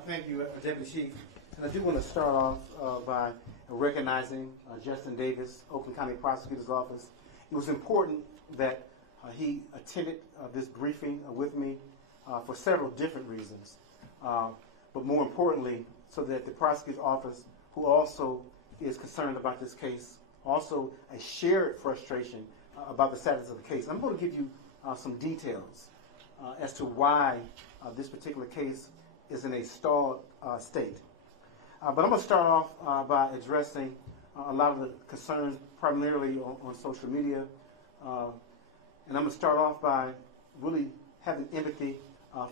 Thank you, Deputy Chief. And I do want to start off by recognizing Justin Davis, Oakland County Prosecutor's Office. It was important that he attended this briefing with me for several different reasons, but more importantly, so that the Prosecutor's Office, who also is concerned about this case, also a shared frustration about the status of the case. I'm going to give you some details as to why this particular case is in a stalled state. But I'm going to start off by addressing a lot of the concerns primarily on social media. And I'm going to start off by really having empathy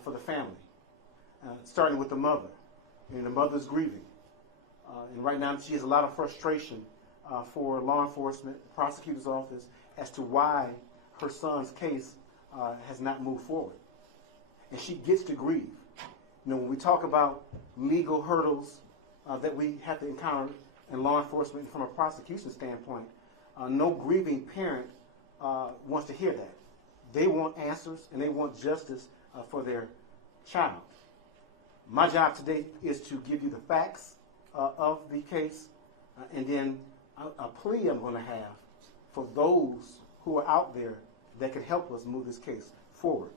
for the family, starting with the mother. And the mother's grieving. And right now she has a lot of frustration for law enforcement, the prosecutor's office, as to why her son's case has not moved forward. And she gets to grieve. You know, when we talk about legal hurdles that we have to encounter in law enforcement from a prosecution standpoint, no grieving parent wants to hear that. They want answers and they want justice for their child. My job today is to give you the facts of the case and then a plea I'm going to have for those who are out there that can help us move this case forward.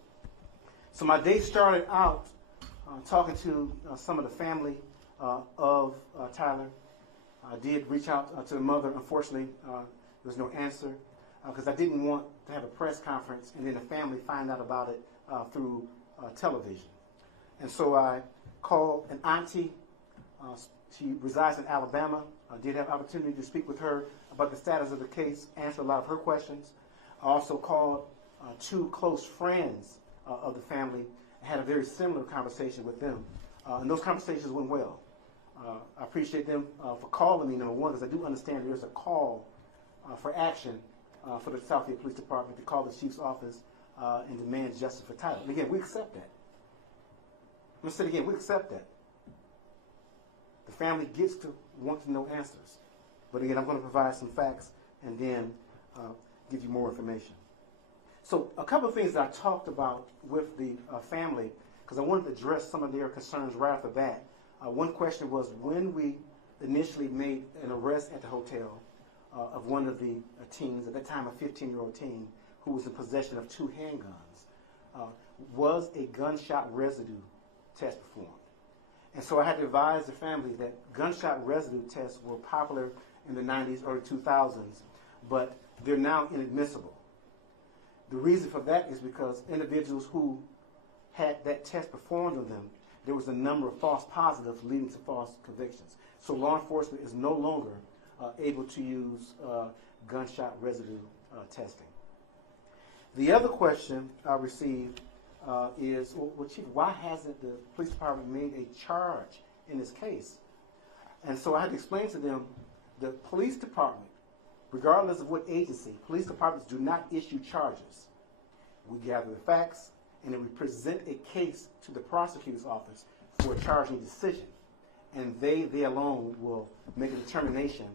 So my day started out talking to some of the family of Tyler. I did reach out to the mother. Unfortunately, there was no answer because I didn't want to have a press conference and then the family find out about it through television. And so I called an auntie. She resides in Alabama. I did have opportunity to speak with her about the status of the case, answer a lot of her questions. I also called two close friends of the family. I had a very similar conversation with them. And those conversations went well. I appreciate them for calling me, number one, because I do understand there's a call for action for the Southfield Police Department to call the chief's office and demand justice for Tyler. And again, we accept that. I'm going to say it again, we accept that. The family gets to want to know answers. But again, I'm going to provide some facts and then give you more information. So a couple of things that I talked about with the family, because I wanted to address some of their concerns right off the bat. One question was when we initially made an arrest at the hotel of one of the teens, at that time a 15-year-old teen, who was in possession of 2 handguns, was a gunshot residue test performed. And so I had to advise the family that gunshot residue tests were popular in the 90s, early 2000s, but they're now inadmissible. The reason for that is because individuals who had that test performed on them, there was a number of false positives leading to false convictions. So law enforcement is no longer able to use gunshot residue testing. The other question I received is, well, Chief, why hasn't the police department made a charge in this case? And so I had to explain to them the police department, regardless of what agency, police departments do not issue charges. We gather the facts and then we present a case to the prosecutor's office for a charging decision. And they alone will make a determination,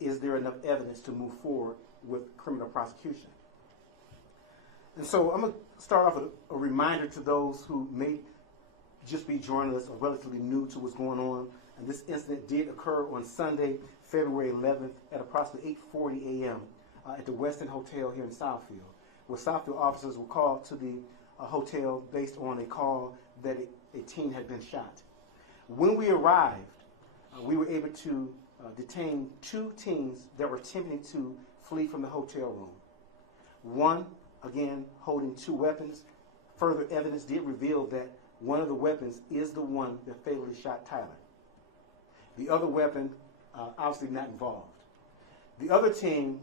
is there enough evidence to move forward with criminal prosecution? And so I'm going to start off with a reminder to those who may just be joining us or relatively new to what's going on. And this incident did occur on Sunday, February 11th at approximately 8:40 a.m. At the Westin Hotel here in Southfield, where Southfield officers were called to the hotel based on a call that a teen had been shot. When we arrived, we were able to detain 2 teens that were attempting to flee from the hotel room. One, again, holding 2 weapons. Further evidence did reveal that one of the weapons is the one that fatally shot Tyler. The other weapon, obviously not involved. The other teen,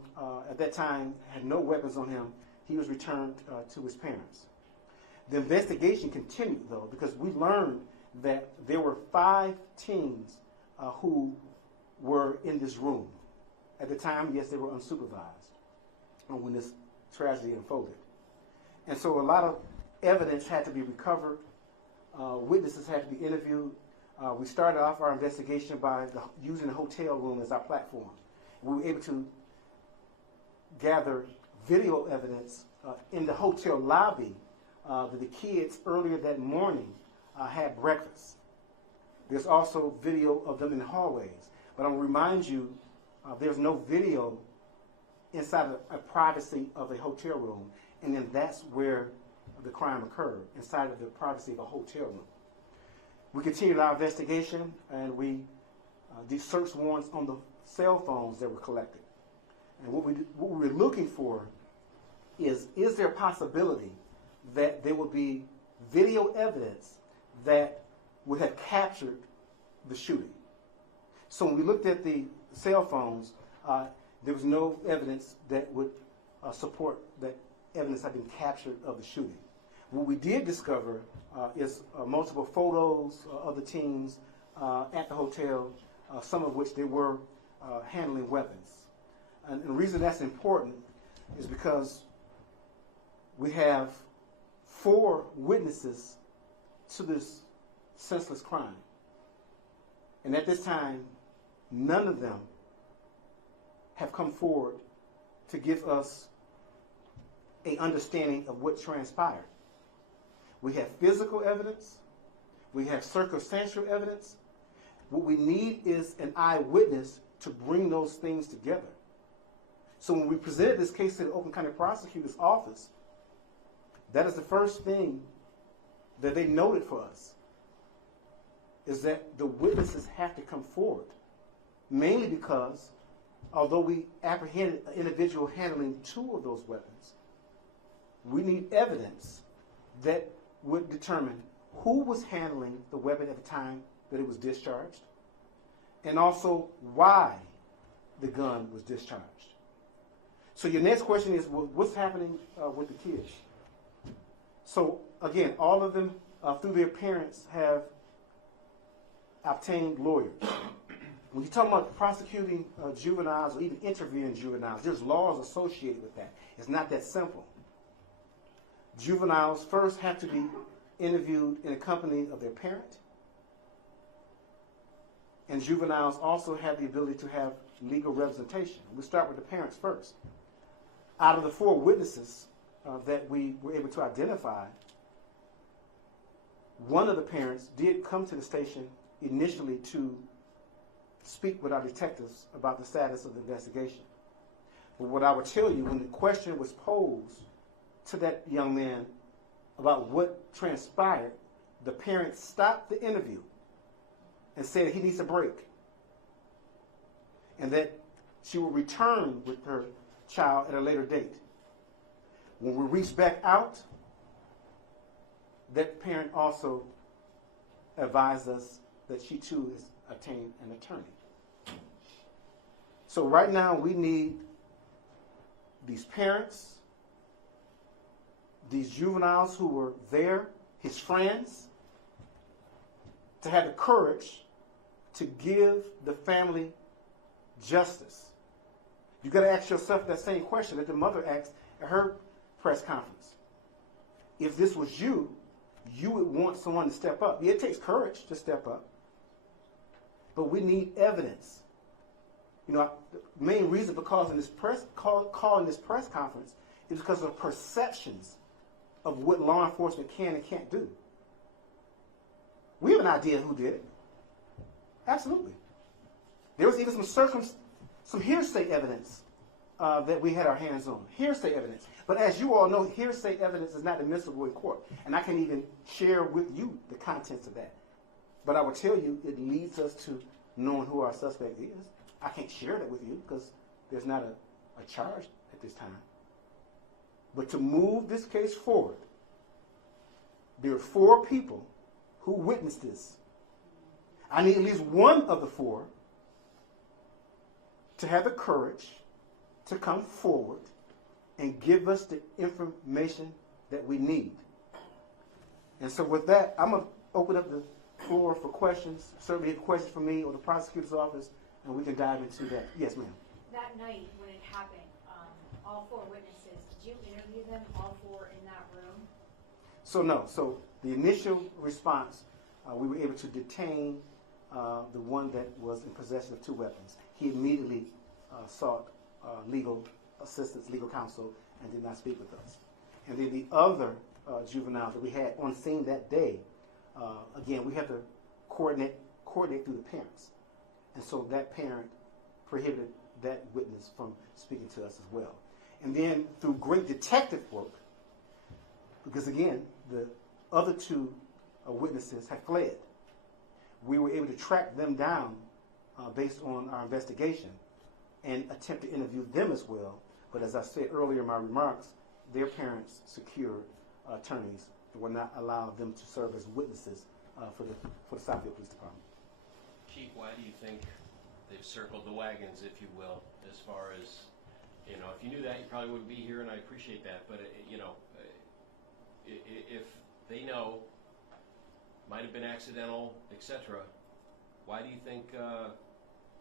at that time, had no weapons on him. He was returned to his parents. The investigation continued, though, because we learned that there were 5 teens who were in this room. At the time, yes, they were unsupervised when this tragedy unfolded. And so a lot of evidence had to be recovered. Witnesses had to be interviewed. We started off our investigation by using the hotel room as our platform. We were able to gather video evidence in the hotel lobby that the kids earlier that morning had breakfast. There's also video of them in the hallways. But I'll remind you, there's no video inside a privacy of a hotel room, and then that's where the crime occurred, inside of the privacy of a hotel room. We continued our investigation, and we did search warrants on the cell phones that were collected. And what we were looking for is there a possibility that there would be video evidence that would have captured the shooting? So when we looked at the cell phones, there was no evidence that would support that evidence had been captured of the shooting. What we did discover is multiple photos of the teens at the hotel, some of which they were handling weapons. And the reason that's important is because we have 4 witnesses to this senseless crime. And at this time, none of them have come forward to give us an understanding of what transpired. We have physical evidence. We have circumstantial evidence. What we need is an eyewitness to bring those things together. So when we presented this case to the Oakland County Prosecutor's office, that is the first thing that they noted for us, is that the witnesses have to come forward, mainly because although we apprehended an individual handling 2 of those weapons, we need evidence that would determine who was handling the weapon at the time that it was discharged, and also why the gun was discharged. So your next question is, well, what's happening with the kids? So again, all of them, through their parents, have obtained lawyers. When you talk about prosecuting juveniles or even interviewing juveniles, there's laws associated with that. It's not that simple. Juveniles first have to be interviewed in the company of their parent, and juveniles also have the ability to have legal representation. We start with the parents first. Out of the 4 witnesses that we were able to identify, one of the parents did come to the station initially to speak with our detectives about the status of the investigation. But what I would tell you, when the question was posed to that young man about what transpired, the parent stopped the interview and said he needs a break, and that she will return with her child at a later date. When we reached back out, that parent also advised us that she too has obtained an attorney. So right now we need these parents, these juveniles who were there, his friends, to have the courage to give the family justice. You got to ask yourself that same question that the mother asked at her press conference. If this was you, you would want someone to step up. Yeah, it takes courage to step up, but we need evidence. You know, the main reason for calling this press conference is because of perceptions of what law enforcement can and can't do. We have an idea who did it. Absolutely. There was even some hearsay evidence that we had our hands on. Hearsay evidence. But as you all know, hearsay evidence is not admissible in court. And I can even share with you the contents of that. But I will tell you, it leads us to knowing who our suspect is. I can't share that with you because there's not a charge at this time. But to move this case forward, there are 4 people who witnessed this. I need at least one of the 4 to have the courage to come forward and give us the information that we need. And so with that, I'm going to open up the floor for questions. Certainly questions for me or the prosecutor's office, and we can dive into that. Yes, ma'am. That night when it happened, all 4 witnesses, did you interview them, all 4 in that room? So no. So the initial response, we were able to detain the one that was in possession of 2 weapons. He immediately sought legal assistance, legal counsel, and did not speak with us. And then the other juvenile that we had on scene that day, again, we have to coordinate coordinate through the parents. And so that parent prohibited that witness from speaking to us as well. And then through great detective work, because again, the other two witnesses had fled, we were able to track them down based on our investigation and attempt to interview them as well. But as I said earlier in my remarks, their parents secured attorneys that would not allow them to serve as witnesses for the Southfield Police Department. Chief, why do you think they've circled the wagons, if you will, as far as, if you knew that, you probably wouldn't be here, and I appreciate that, but, if they know, might have been accidental, etc., why do you think,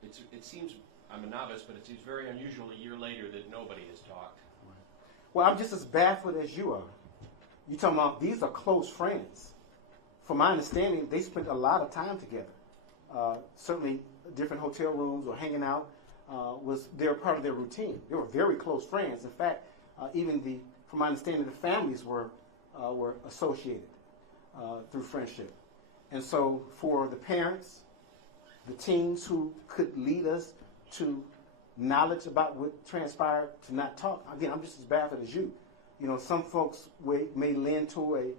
it seems, I'm a novice, but it seems very unusual a year later that nobody has talked. Well, I'm just as baffled as you are. You're talking about these are close friends. From my understanding, they spent a lot of time together. Certainly different hotel rooms or hanging out they're part of their routine. They were very close friends. In fact, from my understanding, the families were associated through friendship. And so for the parents, the teens who could lead us to knowledge about what transpired to not talk, again, I'm just as baffled as you. Some folks may lend to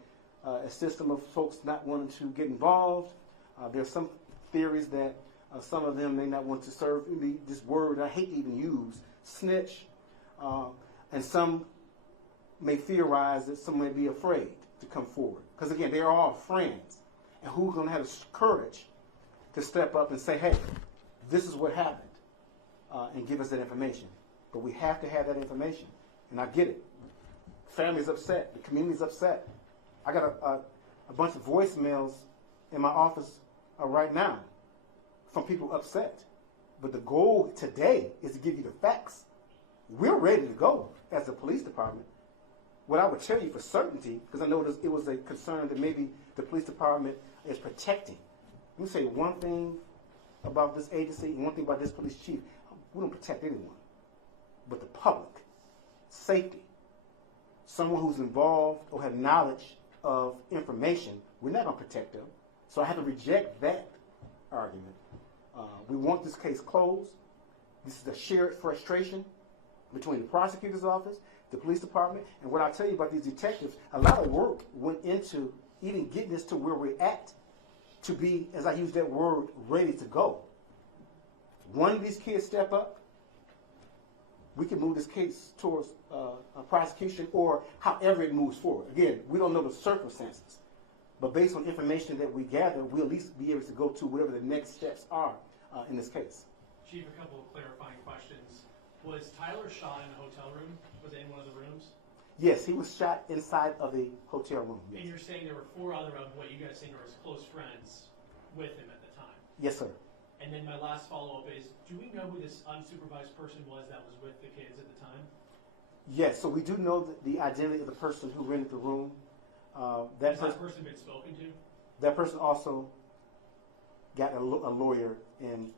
a system of folks not wanting to get involved. There's some theories that some of them may not want to serve this word I hate to even use, snitch. And some may theorize that some may be afraid to come forward. Because again, they're all friends. And who's going to have the courage to step up and say, hey, this is what happened, and give us that information. But we have to have that information. And I get it. Family's upset. The community's upset. I got a bunch of voicemails in my office right now from people upset. But the goal today is to give you the facts. We're ready to go as the police department. What I would tell you for certainty, because I know it was a concern that maybe the police department is protecting. Let me say one thing about this agency and one thing about this police chief. We don't protect anyone, but the public, safety. Someone who's involved or have knowledge of information, we're not going to protect them. So I have to reject that argument. We want this case closed. This is a shared frustration between the prosecutor's office, the police department, and what I tell you about these detectives, a lot of work went into even getting us to where we're at to be, as I use that word, ready to go. One of these kids step up, we can move this case towards a prosecution or however it moves forward. Again, we don't know the circumstances, but based on information that we gather, we'll at least be able to go to whatever the next steps are in this case. Chief, a couple of clarifying questions. Was Tyler shot in a hotel room? Was it in one of the rooms? Yes, he was shot inside of a hotel room. Yes. And you're saying there were 4 other of what you guys think are his close friends with him at the time? Yes, sir. And then my last follow-up is, do we know who this unsupervised person was that was with the kids at the time? Yes, so we do know the identity of the person who rented the room. Has that person been spoken to? That person also got a lawyer, and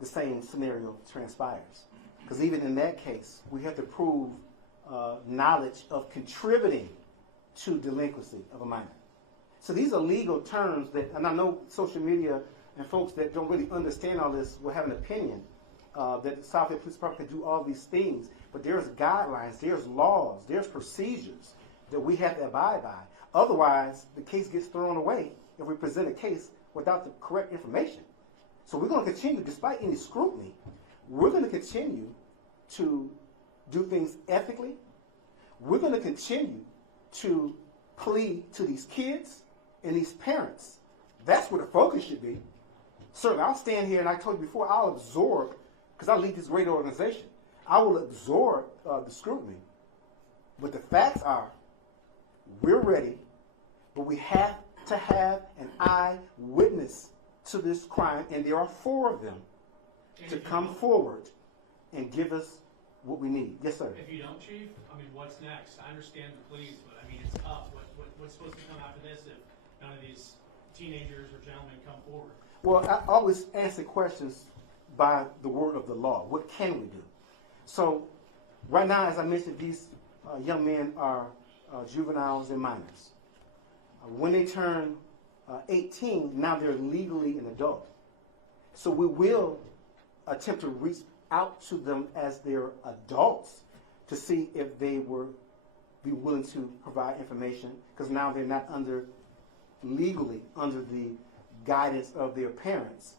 the same scenario transpires. Because even in that case, we have to prove knowledge of contributing to delinquency of a minor. So these are legal terms that, and I know social media and folks that don't really understand all this will have an opinion that the Southfield Police Department can do all these things, but there's guidelines, there's laws, there's procedures that we have to abide by. Otherwise, the case gets thrown away if we present a case without the correct information. So we're going to continue, despite any scrutiny, we're going to continue to do things ethically. We're going to continue to plead to these kids and these parents. That's where the focus should be. Certainly, I'll stand here and I told you before, I'll absorb, because I lead this great organization, I will absorb the scrutiny. But the facts are, we're ready, but we have to have an eyewitness to this crime, and there are 4 of them to come forward and give us what we need. Yes, sir. If you don't, Chief, what's next? I understand the pleas, but it's tough. What's supposed to come after this if none of these teenagers or gentlemen come forward? Well, I always answer questions by the word of the law. What can we do? So right now, as I mentioned, these young men are juveniles and minors. When they turn 18, now they're legally an adult. So we will attempt to reach out to them as they're adults to see if they would be willing to provide information, because now they're not legally under the guidance of their parents.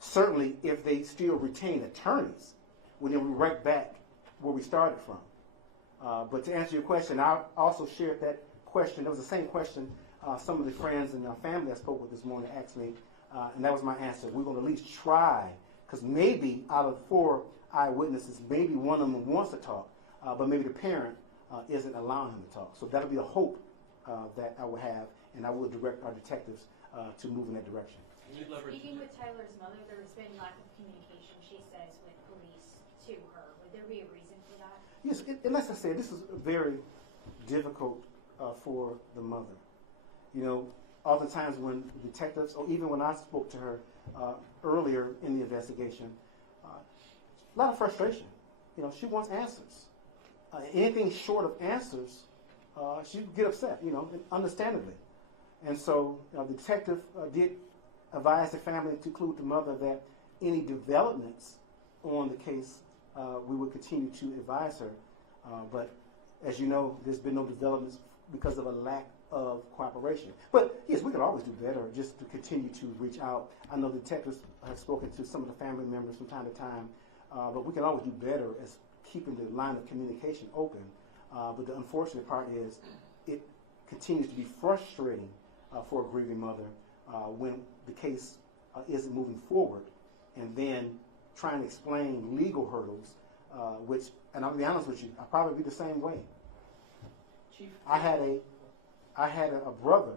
Certainly, if they still retain attorneys, well, then we're right back where we started from. But to answer your question, I also shared that question. It was the same question some of the friends and family I spoke with this morning asked me, and that was my answer. We're going to at least try, because maybe out of 4 eyewitnesses, maybe one of them wants to talk, but maybe the parent isn't allowing him to talk. So that'll be a hope that I will have, and I will direct our detectives to move in that direction. Speaking with Tyler's mother, there has been lack of communication, she says, with police to her. Would there be a reason for that? Yes, and as I said, this is very difficult for the mother. You know, oftentimes when detectives, or even when I spoke to her earlier in the investigation, a lot of frustration. You know, she wants answers. Anything short of answers, she would get upset, you know, understandably. And so the detective did advise the family, to include the mother, that any developments on the case, we would continue to advise her. But as you know, there's been no developments because of a lack of cooperation. But yes, we could always do better, just to continue to reach out. I know the detectives have spoken to some of the family members from time to time, but we can always do better as keeping the line of communication open. But the unfortunate part is it continues to be frustrating for a grieving mother when the case isn't moving forward, and then trying to explain legal hurdles, which, and I'll be honest with you, I'll probably be the same way. Chief, I had a brother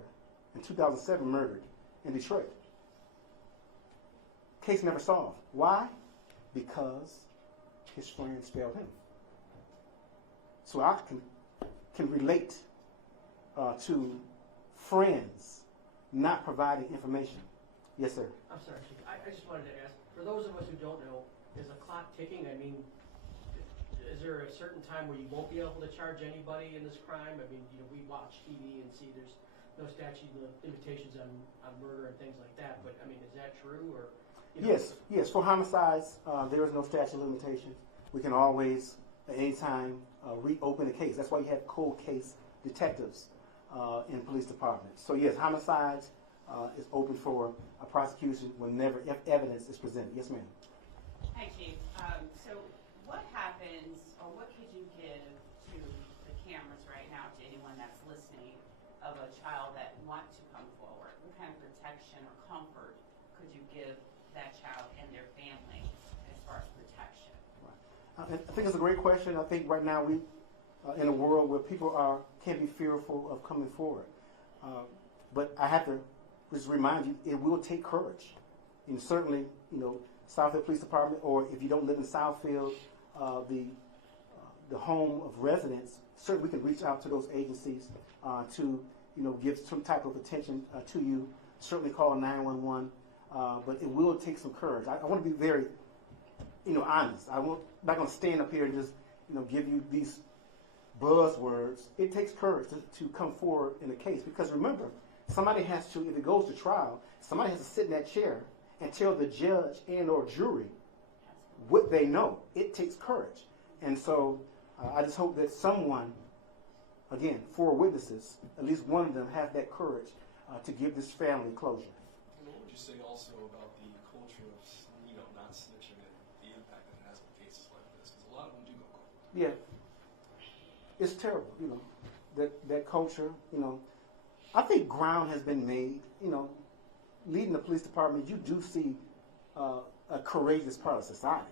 in 2007 murdered in Detroit. Case never solved. Why? Because his friends failed him. So I can relate to friends not providing information. Yes, sir. I'm sorry, Chief. I just wanted to ask, for those of us who don't know, is the clock ticking? I mean, is there a certain time where you won't be able to charge anybody in this crime? I mean, you know, we watch TV and see there's no statute of limitations on murder and things like that, but I mean, is that true? Or you know, Yes. For homicides, there is no statute of limitations. We can always, at any time, reopen a case. That's why you have cold case detectives in police departments. So yes, homicides is open for a prosecution whenever evidence is presented. Yes, ma'am. Hi, Chief. So what happens, or what could you give to the cameras right now, to anyone that's listening, of a child that wants to come forward? What kind of protection or comfort could you give that child and their family as far as protection? I think it's a great question. I think right now we, in a world where people can be fearful of coming forward. But I have to just remind you, it will take courage. And certainly, you know, Southfield Police Department, or if you don't live in Southfield, the home of residents, certainly we can reach out to those agencies to, you know, give some type of attention to you. Certainly call 911, but it will take some courage. I want to be very, you know, honest. I'm not going to stand up here and just, you know, give you these buzzwords. It takes courage to come forward in a case, because remember, somebody has to, if it goes to trial, somebody has to sit in that chair and tell the judge and or jury what they know. It takes courage. And so I just hope that someone, again, 4 witnesses, at least one of them have that courage to give this family closure. And what would you say also about the culture of, you know, not snitching and the impact that it has on cases like this? Because a lot of them do go cold. Yeah. It's terrible, you know, that culture, you know. I think ground has been made, you know. Leading the police department, you do see a courageous part of society.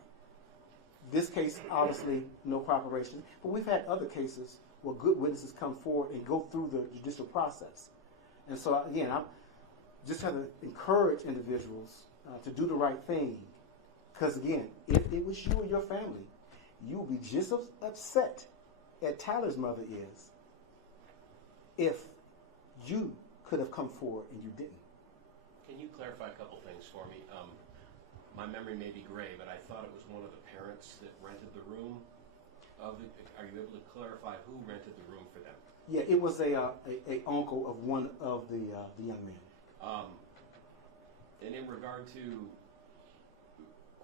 This case, obviously, no cooperation, but we've had other cases where good witnesses come forward and go through the judicial process. And so, again, I just have to encourage individuals to do the right thing, because, again, if it was you or your family, you would be just as upset as Tyler's mother is if you could have come forward and you didn't. Can you clarify a couple things for me? My memory may be gray, but I thought it was one of the parents that rented the room. Are you able to clarify who rented the room for them? Yeah, it was a uncle of one of the young men. And in regard to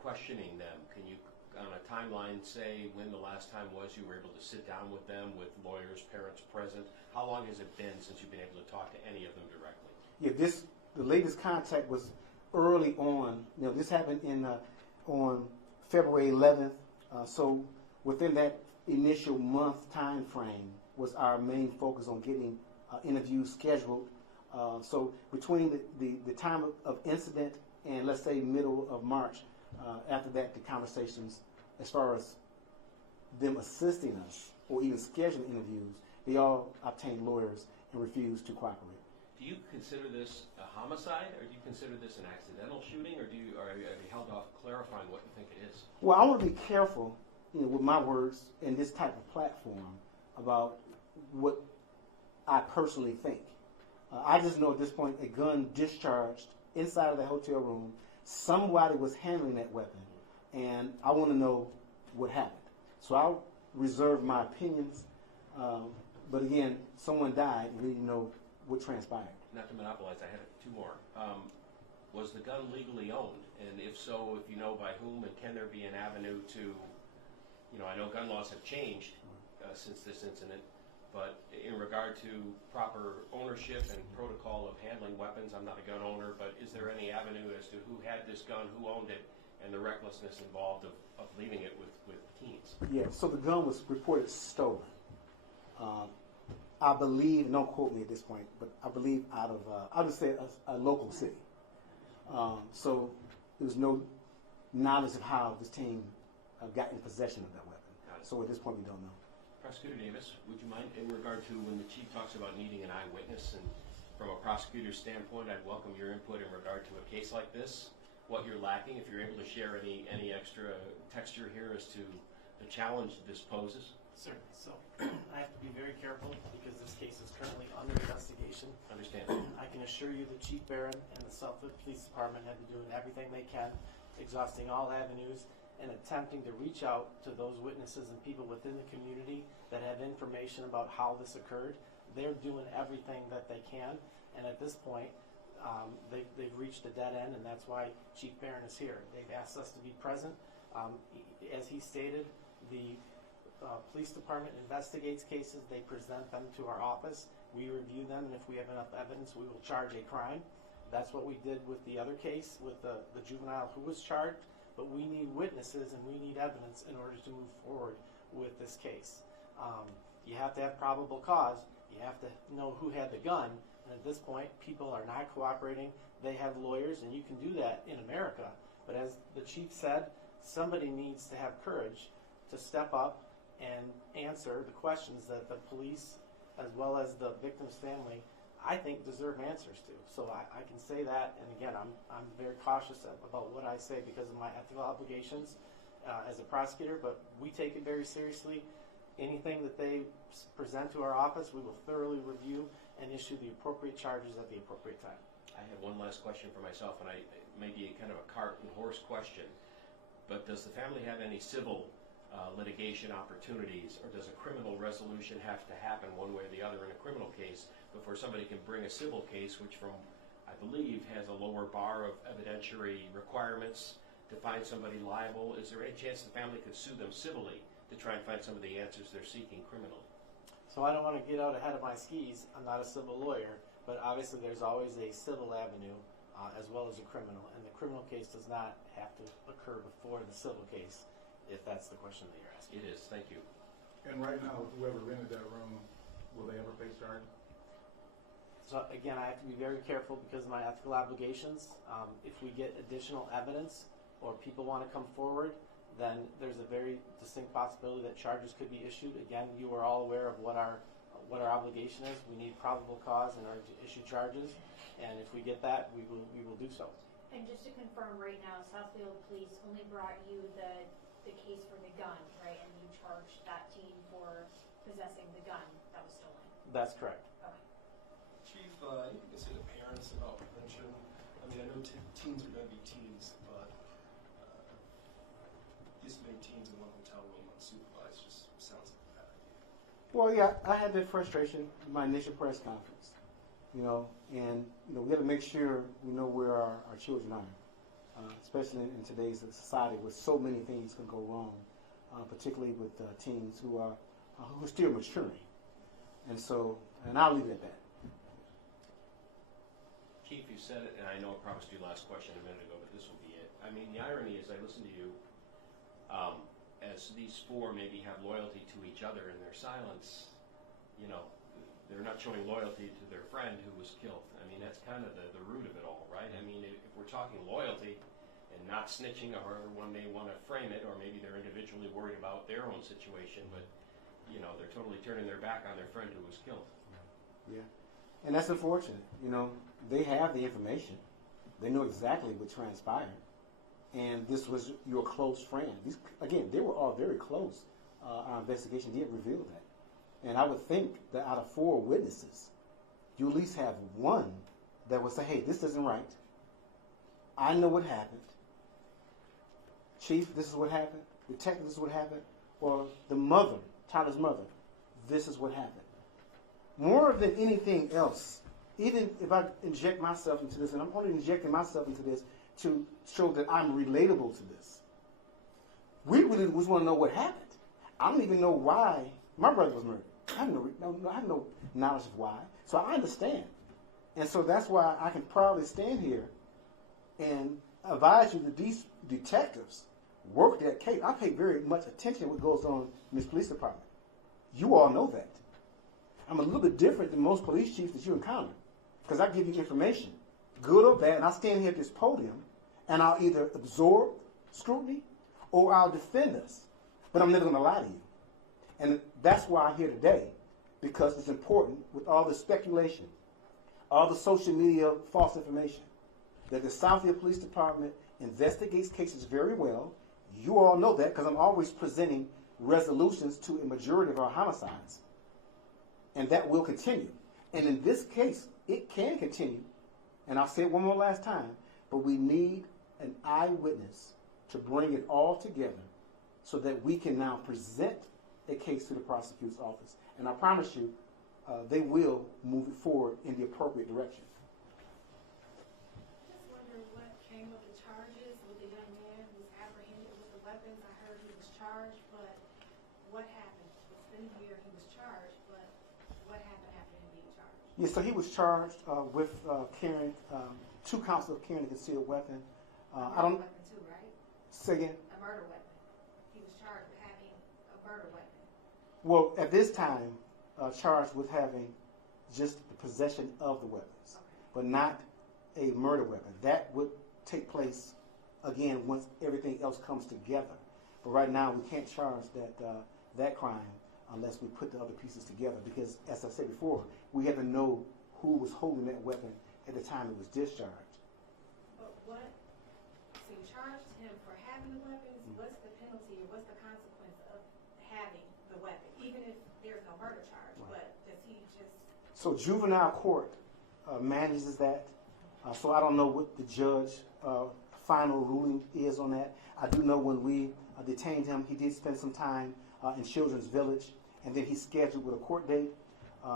questioning them, can you, on a timeline, say when the last time was you were able to sit down with them, with lawyers, parents present? How long has it been since you've been able to talk to any of them directly? Yeah, the latest contact was early on. You know, this happened on February 11th. So within that initial month time frame was our main focus on getting interviews scheduled. So between the time of incident and let's say middle of March, after that the conversations as far as them assisting us or even scheduling interviews, they all obtained lawyers and refused to cooperate. Do you consider this a homicide, or do you consider this an accidental shooting, or are you held off clarifying what you think it is? Well, I want to be careful, you know, with my words in this type of platform about what I personally think. I just know at this point a gun discharged inside of the hotel room. Somebody was handling that weapon, and I want to know what happened. So I'll reserve my opinions. But again, someone died, and we didn't know what transpired. Not to monopolize, I had two more. Was the gun legally owned? And if so, if you know by whom, and can there be an avenue to, you know, I know gun laws have changed since this incident, but in regard to proper ownership and protocol of handling weapons, I'm not a gun owner, but is there any avenue as to who had this gun, who owned it, and the recklessness involved of leaving it with teens? Yeah, so the gun was reported stolen. I believe, don't quote me at this point, but I believe out of, I'll just say a local city. So there was no knowledge of how this team got in possession of that weapon. So at this point, we don't know. Prosecutor Davis, would you mind, in regard to when the chief talks about needing an eyewitness, and from a prosecutor's standpoint, I'd welcome your input in regard to a case like this, what you're lacking, if you're able to share any extra texture here as to the challenge this poses? Certainly. So I have to be very careful because this case is currently under investigation. Understand. I can assure you that Chief Barron and the Southfield Police Department have been doing everything they can, exhausting all avenues, and attempting to reach out to those witnesses and people within the community that have information about how this occurred. They're doing everything that they can, and at this point, they've reached a dead end, and that's why Chief Barron is here. They've asked us to be present. As he stated, the police department investigates cases. They present them to our office. We review them, and if we have enough evidence, we will charge a crime. That's what we did with the other case, with the juvenile who was charged. But we need witnesses and we need evidence in order to move forward with this case. You have to have probable cause. You have to know who had the gun. And at this point, people are not cooperating. They have lawyers, and you can do that in America. But as the chief said, somebody needs to have courage to step up and answer the questions that the police, as well as the victim's family, I think deserve answers to. So I can say that, and again, I'm very cautious about what I say because of my ethical obligations as a prosecutor, but we take it very seriously. Anything that they present to our office, we will thoroughly review and issue the appropriate charges at the appropriate time. I have one last question for myself, and it may be kind of a cart and horse question, but does the family have any civil litigation opportunities, or does a criminal resolution have to happen one way or the other in a criminal case before somebody can bring a civil case, which I believe has a lower bar of evidentiary requirements to find somebody liable? Is there any chance the family could sue them civilly to try and find some of the answers they're seeking criminally? So I don't want to get out ahead of my skis. I'm not a civil lawyer, but obviously there's always a civil avenue as well as a criminal, and the criminal case does not have to occur before the civil case, if that's the question that you're asking. It is. Thank you. And right now, whoever rented that room, will they ever face charges? So again, I have to be very careful because of my ethical obligations. If we get additional evidence or people want to come forward, then there's a very distinct possibility that charges could be issued. Again, you are all aware of what our obligation is. We need probable cause in order to issue charges, and if we get that, we will do so. And just to confirm right now, Southfield Police only brought you the case for the gun, right? And you charged that team for possessing the gun that was stolen. That's correct. Okay. Chief, you can say to parents about prevention. I mean, I know teens are going to be teens, but this many teens in one hotel room unsupervised just sounds like a bad idea. Well, yeah, I had that frustration in my initial press conference, and we got to make sure we know where our children are. especially in today's society where so many things can go wrong, particularly with teens who are still maturing. And so, and I'll leave it at that. Chief, you said it, and I know I promised you last question a minute ago, but this will be it. I mean, the irony is I listen to you, as these four maybe have loyalty to each other in their silence, you know, they're not showing loyalty to their friend who was killed. I mean, that's kind of the root of it all, right? I mean, if we're talking loyalty and not snitching, or however one may want to frame it, or maybe they're individually worried about their own situation, but, you know, they're totally turning their back on their friend who was killed. Yeah. And that's unfortunate. You know, they have the information. They know exactly what transpired. And this was your close friend. These, again, they were all very close. Our investigation did reveal that. And I would think that out of 4 witnesses, you at least have one that would say, hey, this isn't right. I know what happened. Chief, this is what happened. Detective, this is what happened. Or the mother, Tyler's mother, this is what happened. More than anything else, even if I inject myself into this, and I'm only injecting myself into this to show that I'm relatable to this, we really just want to know what happened. I don't even know why my brother was murdered. I have no knowledge of why. So I understand. And so that's why I can proudly stand here and advise you that these detectives work that case. I pay very much attention to what goes on in this police department. You all know that. I'm a little bit different than most police chiefs that you encounter because I give you information, good or bad, and I'll stand here at this podium and I'll either absorb scrutiny or I'll defend us. But I'm never going to lie to you. And that's why I'm here today, because it's important with all the speculation, all the social media false information, that the Southfield Police Department investigates cases very well. You all know that because I'm always presenting resolutions to a majority of our homicides. And that will continue. And in this case, it can continue. And I'll say it one more last time, but we need an eyewitness to bring it all together so that we can now present a case to the prosecutor's office. And I promise you, they will move it forward in the appropriate direction. Just wondering what came of the charges with the young man who was apprehended with the weapons. I heard he was charged, but what happened? It's been here, he was charged, but what happened after him being charged? Yeah, so he was charged with carrying 2 counts of carrying a concealed weapon. I don't. Weapon too, right? Say again. A murder weapon. He was charged with having a murder weapon. Well, at this time, charged with having just the possession of the weapons, but not a murder weapon. That would take place again once everything else comes together. But right now, we can't charge that crime unless we put the other pieces together. Because, as I said before, we had to know who was holding that weapon at the time it was discharged. But what? So you charged him for having the weapons. What's the penalty or what's the consequence of having the weapon, even if there's no murder charge? Right. But does he just? So juvenile court manages that. So I don't know what the judge final ruling is on that. I do know when we detained him, he did spend some time in Children's Village, and then he's scheduled with a court date.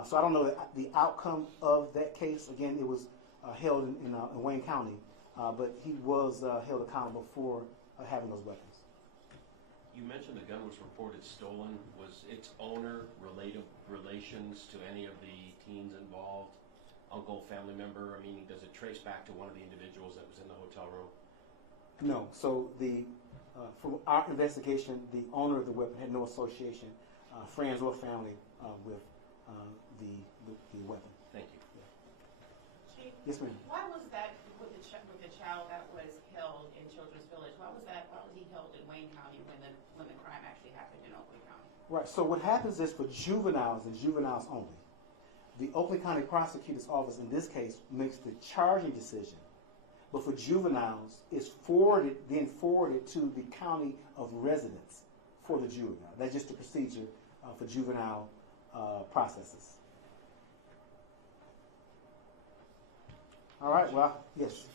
So I don't know the outcome of that case. Again, it was held in Wayne County, but he was held accountable for having those weapons. You mentioned the gun was reported stolen. Was its owner relations to any of the teens involved? Uncle, family member? I mean, does it trace back to one of the individuals that was in the hotel room? No. So from our investigation, the owner of the weapon had no association, friends or family, with the weapon. Thank you. Chief, Yes, ma'am. why was that with the child that was held in Children's Village? Why was he held in Wayne County when the crime actually happened in Oakland County? Right. So what happens is for juveniles and juveniles only, the Oakland County Prosecutor's Office in this case makes the charging decision. But for juveniles, it's then forwarded to the county of residence for the juvenile. That's just the procedure for juvenile processes. All right. Well, yes.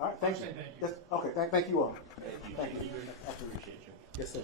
All right. Thank you. Thank you. Yes. Okay. Thank you all. Thank you. Thank you. I appreciate you. Yes, sir.